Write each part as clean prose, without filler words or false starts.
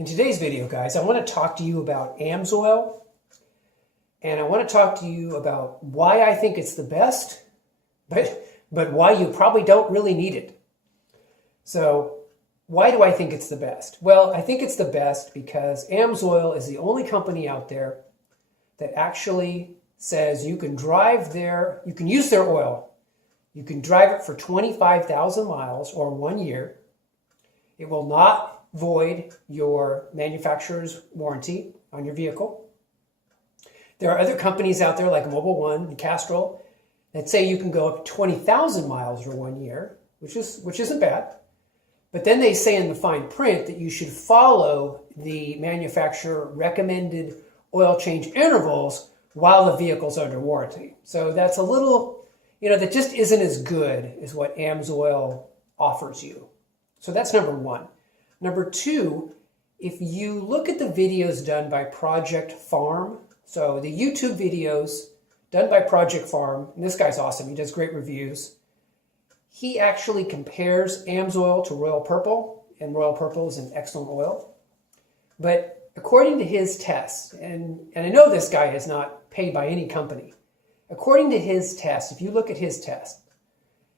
In today's video, guys, I want to talk to you about AMSOIL, and I want to talk to you about why I think it's the best, but why you probably don't really need it. So why do I think it's the best? Well, I think it's the best because AMSOIL is the only company out there that actually says you can use their oil. You can drive it for 25,000 miles or 1 year. It will not void your manufacturer's warranty on your vehicle. There are other companies out there like Mobil 1 and Castrol that say you can go up to 20,000 miles or 1 year, which isn't bad. But then they say in the fine print that you should follow the manufacturer recommended oil change intervals while the vehicle's under warranty. So that's a little, that just isn't as good as what AMSOIL offers you. So that's number one. Number two, if you look at the videos done by Project Farm, so the YouTube videos done by Project Farm, and this guy's awesome, he does great reviews. He actually compares AMSOIL to Royal Purple, and Royal Purple is an excellent oil. But according to his tests, and I know this guy is not paid by any company, according to his test, if you look at his test,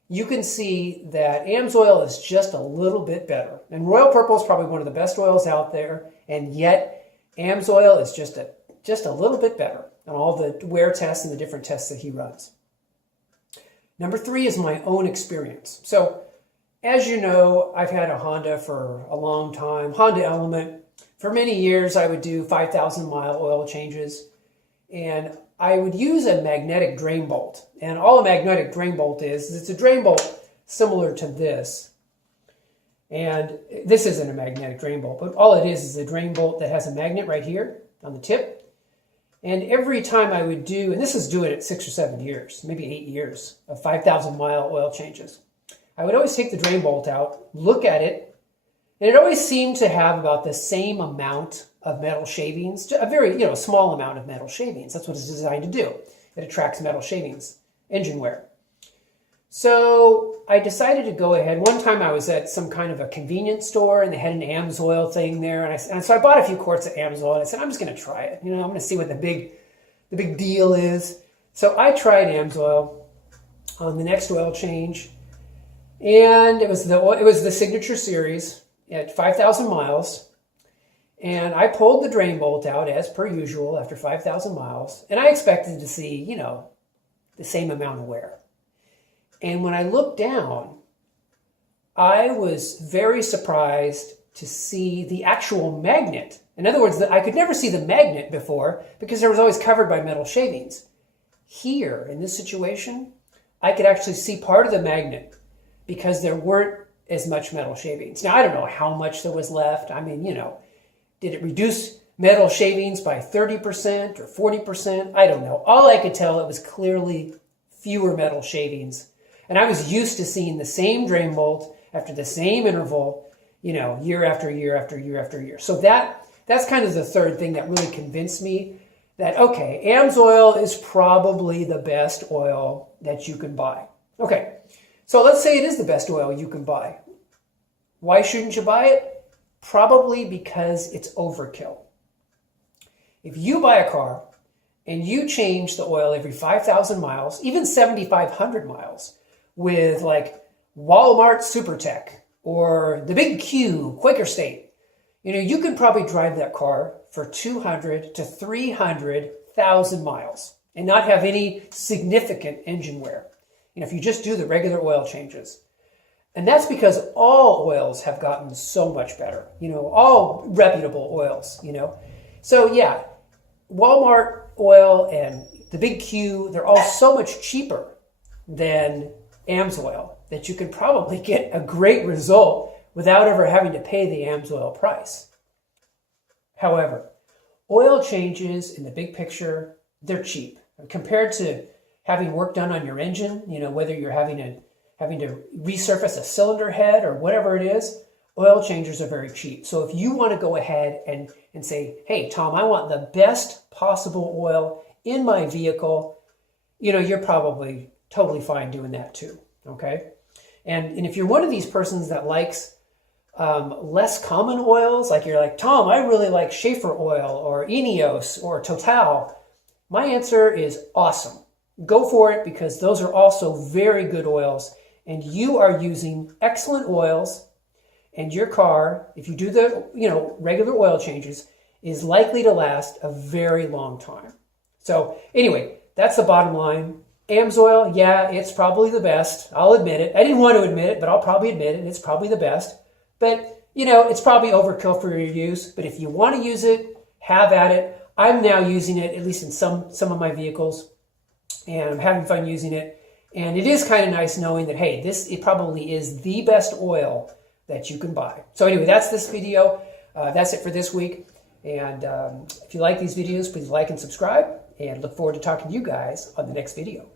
you can see that AMSOIL is just a little bit better. And Royal Purple is probably one of the best oils out there, and yet AMSOIL is just a little bit better on all the wear tests and the different tests that he runs. Number three is my own experience. So, as you know, I've had a Honda for a long time, Honda Element. For many years, I would do 5,000 mile oil changes, and I would use a magnetic drain bolt. And all a magnetic drain bolt is it's a drain bolt similar to this. And this isn't a magnetic drain bolt, but all it is a drain bolt that has a magnet right here on the tip. And every time I would do, and this is doing it 6 or 7 years, maybe 8 years of 5,000 mile oil changes, I would always take the drain bolt out, look at it, and it always seemed to have about the same amount of metal shavings, a very small amount of metal shavings. That's what it's designed to do. It attracts metal shavings, engine wear. So I decided to go ahead. One time I was at some kind of a convenience store and they had an AMSOIL thing there. And so I bought a few quarts of AMSOIL and I said, I'm just going to try it. I'm going to see what the big deal is. So I tried AMSOIL on the next oil change. And it was the Signature Series at 5,000 miles. And I pulled the drain bolt out as per usual after 5,000 miles. And I expected to see, the same amount of wear. And when I looked down, I was very surprised to see the actual magnet. In other words, I could never see the magnet before because it was always covered by metal shavings. Here, in this situation, I could actually see part of the magnet because there weren't as much metal shavings. Now, I don't know how much there was left. I mean, did it reduce metal shavings by 30% or 40%? I don't know. All I could tell, it was clearly fewer metal shavings. And I was used to seeing the same drain bolt after the same interval, year after year after year after year. So that's kind of the third thing that really convinced me that, okay, AMSOIL is probably the best oil that you can buy. Okay, so let's say it is the best oil you can buy. Why shouldn't you buy it? Probably because it's overkill. If you buy a car and you change the oil every 5,000 miles, even 7,500 miles, with like Walmart SuperTech or the Big Q, Quaker State, you could probably drive that car for 200 to 300,000 miles and not have any significant engine wear. If you just do the regular oil changes. And that's because all oils have gotten so much better, all reputable oils, So yeah, Walmart oil and the Big Q, they're all so much cheaper than AMSOIL that you can probably get a great result without ever having to pay the AMSOIL price. However, oil changes in the big picture, they're cheap. Compared to having work done on your engine, whether you're having to resurface a cylinder head or whatever it is, oil changers are very cheap. So if you want to go ahead and say, hey, Tom, I want the best possible oil in my vehicle, you're probably totally fine doing that too, okay? And if you're one of these persons that likes less common oils, like you're like, Tom, I really like Schaeffer oil or Ineos or Total, my answer is awesome. Go for it, because those are also very good oils, and you are using excellent oils, and your car, if you do the regular oil changes, is likely to last a very long time. So anyway, that's the bottom line. Amsoil, yeah, it's probably the best. I'll admit it. I didn't want to admit it, but I'll probably admit it. It's probably the best. But, it's probably overkill for your use. But if you want to use it, have at it. I'm now using it, at least in some of my vehicles, and I'm having fun using it. And it is kind of nice knowing that, hey, it probably is the best oil that you can buy. So anyway, that's this video. That's it for this week. And if you like these videos, please like and subscribe. And look forward to talking to you guys on the next video.